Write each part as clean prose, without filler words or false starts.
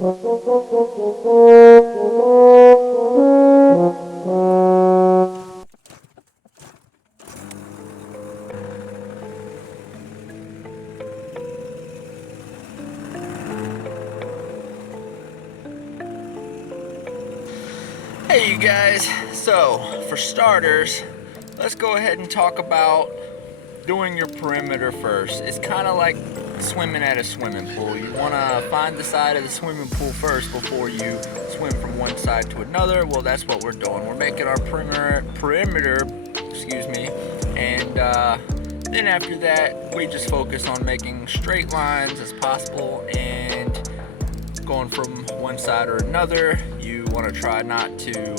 Hey you guys, so for starters, let's go ahead and talk about doing your perimeter first. It's kind of like swimming at a swimming pool. You want to find the side of the swimming pool first before you swim from one side to another. Well, that's what we're doing. We're making our perimeter, and then after that, we just focus on making straight lines as possible and going from one side or another. You want to try not to,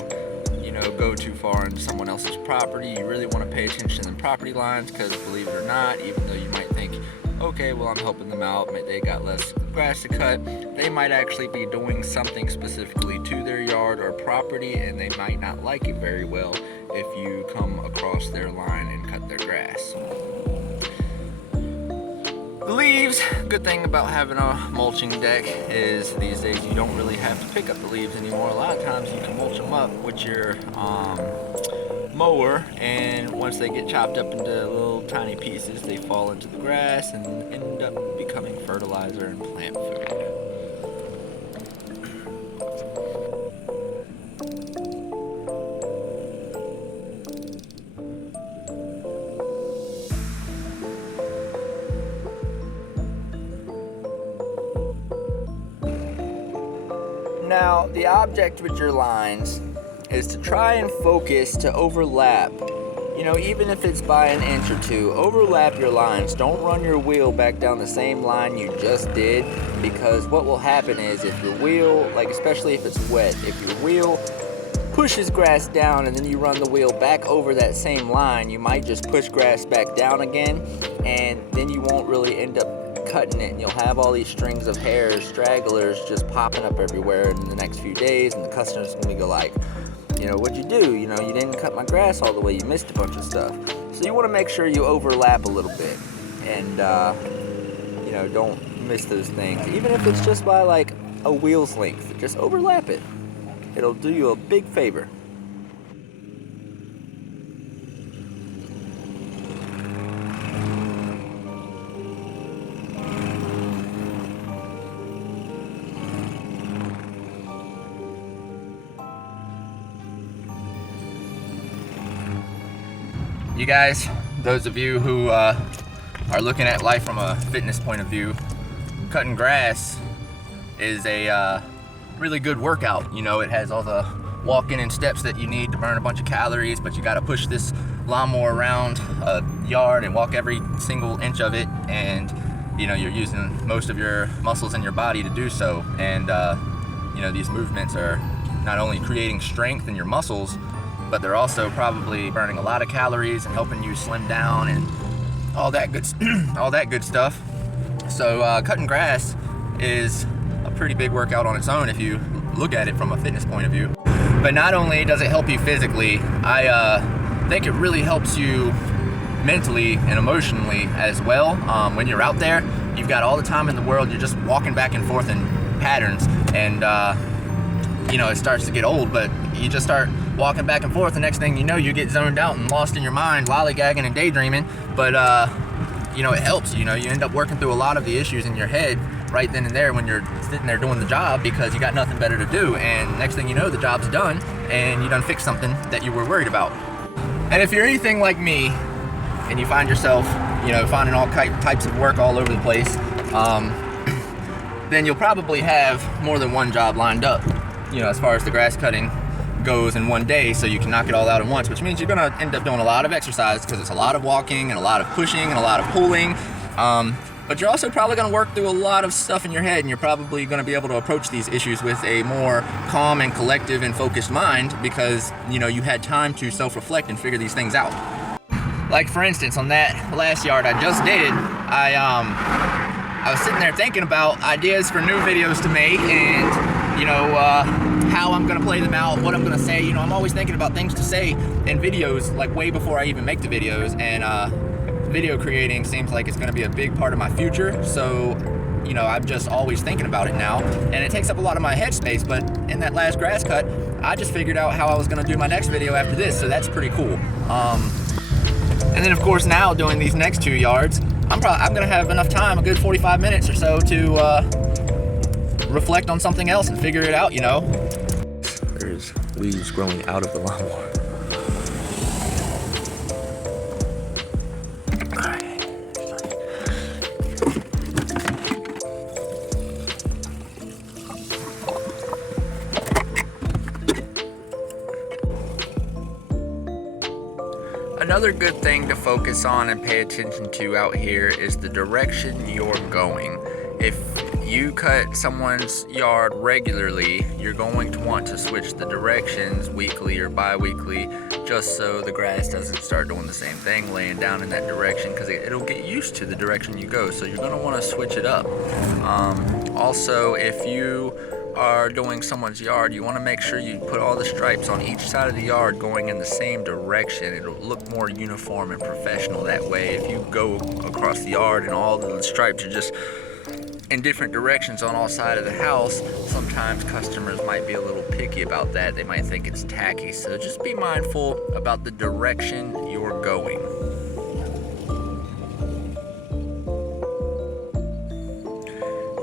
go too far into someone else's property. You really want to pay attention to the property lines because, believe it or not, even though you might think, okay, well, I'm helping them out, they got less grass to cut, they might actually be doing something specifically to their yard or property, and they might not like it very well if you come across their line and cut their grass. The leaves, good thing about having a mulching deck is these days you don't really have to pick up the leaves anymore. A lot of times you can mulch them up with your mower, and once they get chopped up into little tiny pieces, they fall into the grass and end up becoming fertilizer and plant food. Now, the object with your lines is to try and focus to overlap. Even if it's by an inch or two, overlap your lines. Don't run your wheel back down the same line you just did, because what will happen is if your wheel, especially if it's wet, if your wheel pushes grass down and then you run the wheel back over that same line, you might just push grass back down again, and then you won't really end up cutting it, and you'll have all these strings of hairs, stragglers just popping up everywhere in the next few days, and the customer's gonna go like, what'd you do? You didn't cut my grass all the way, you missed a bunch of stuff. So you want to make sure you overlap a little bit, and don't miss those things. Even if it's just by like a wheel's length, just overlap it. It'll do you a big favor. You guys, those of you who are looking at life from a fitness point of view, cutting grass is a really good workout. It has all the walking and steps that you need to burn a bunch of calories, but you got to push this lawnmower around a yard and walk every single inch of it, and you're using most of your muscles in your body to do so. And these movements are not only creating strength in your muscles, but they're also probably burning a lot of calories and helping you slim down and all that good stuff. So cutting grass is a pretty big workout on its own if you look at it from a fitness point of view. But not only does it help you physically, I think it really helps you mentally and emotionally as well. When you're out there, you've got all the time in the world, you're just walking back and forth in patterns, and it starts to get old, but you just start walking back and forth, the next thing you know, you get zoned out and lost in your mind, lollygagging and daydreaming. But it helps. You end up working through a lot of the issues in your head right then and there when you're sitting there doing the job, because you got nothing better to do, and next thing you know, the job's done and you done fixed something that you were worried about. And if you're anything like me and you find yourself finding all types of work all over the place, then you'll probably have more than one job lined up, as far as the grass cutting goes in one day, so you can knock it all out at once, which means you're gonna end up doing a lot of exercise, because it's a lot of walking and a lot of pushing and a lot of pulling, but you're also probably gonna work through a lot of stuff in your head, and you're probably gonna be able to approach these issues with a more calm and collective and focused mind, because you had time to self-reflect and figure these things out. Like for instance, on that last yard I just did, I was sitting there thinking about ideas for new videos to make, and how I'm gonna play them out, what I'm gonna say. I'm always thinking about things to say in videos, like way before I even make the videos, and video creating seems like it's gonna be a big part of my future. So you know, I'm just always thinking about it now, and it takes up a lot of my headspace. But in that last grass cut, I just figured out how I was gonna do my next video after this, so that's pretty cool. And then of course now doing these next 2 yards, I'm gonna have enough time, a good 45 minutes or so, to reflect on something else and figure it out, you know. There's weeds growing out of the lawnmower. Another good thing to focus on and pay attention to out here is the direction you're going. If you cut someone's yard regularly, you're going to want to switch the directions weekly or bi-weekly, just so the grass doesn't start doing the same thing, laying down in that direction, because it'll get used to the direction you go. So you're going to want to switch it up. Also, if you are doing someone's yard, you want to make sure you put all the stripes on each side of the yard going in the same direction. It'll look more uniform and professional that way. If you go across the yard and all the stripes are just in different directions on all sides of the house, sometimes customers might be a little picky about that. They might think it's tacky. So just be mindful about the direction you're going.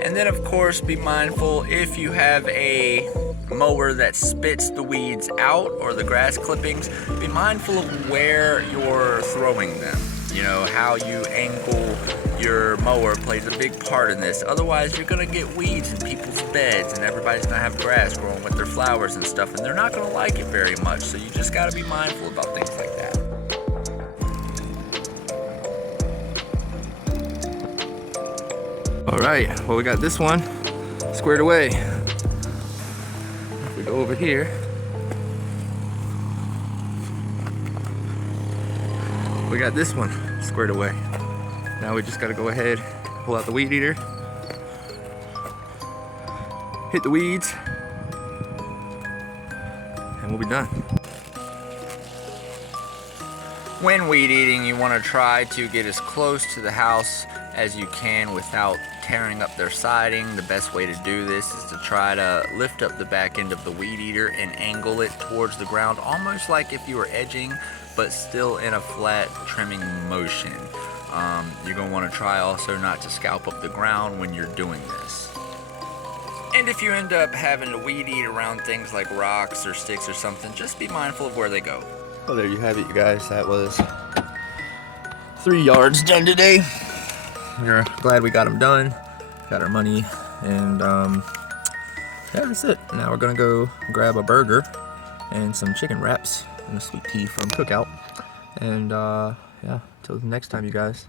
And then of course be mindful if you have a mower that spits the weeds out or the grass clippings, be mindful of where you're throwing them. You know, how you angle your mower plays a big part in this. Otherwise you're gonna get weeds in people's beds and everybody's gonna have grass growing with their flowers and stuff, and they're not gonna like it very much. So you just gotta be mindful about things like that. All right, well, we got this one squared away. If we go over here, we got this one squared away. Now we just gotta go ahead, pull out the weed eater, hit the weeds, and we'll be done. When weed eating, you want to try to get as close to the house as you can without tearing up their siding. The best way to do this is to try to lift up the back end of the weed eater and angle it towards the ground, almost like if you were edging, but still in a flat trimming motion. You're going to want to try also not to scalp up the ground when you're doing this. And if you end up having to weed eat around things like rocks or sticks or something, just be mindful of where they go. Well, there you have it, you guys. That was 3 yards done today. We're glad we got them done, got our money, and yeah, that's it. Now we're gonna go grab a burger and some chicken wraps and a sweet tea from Cookout. And yeah, till next time, you guys.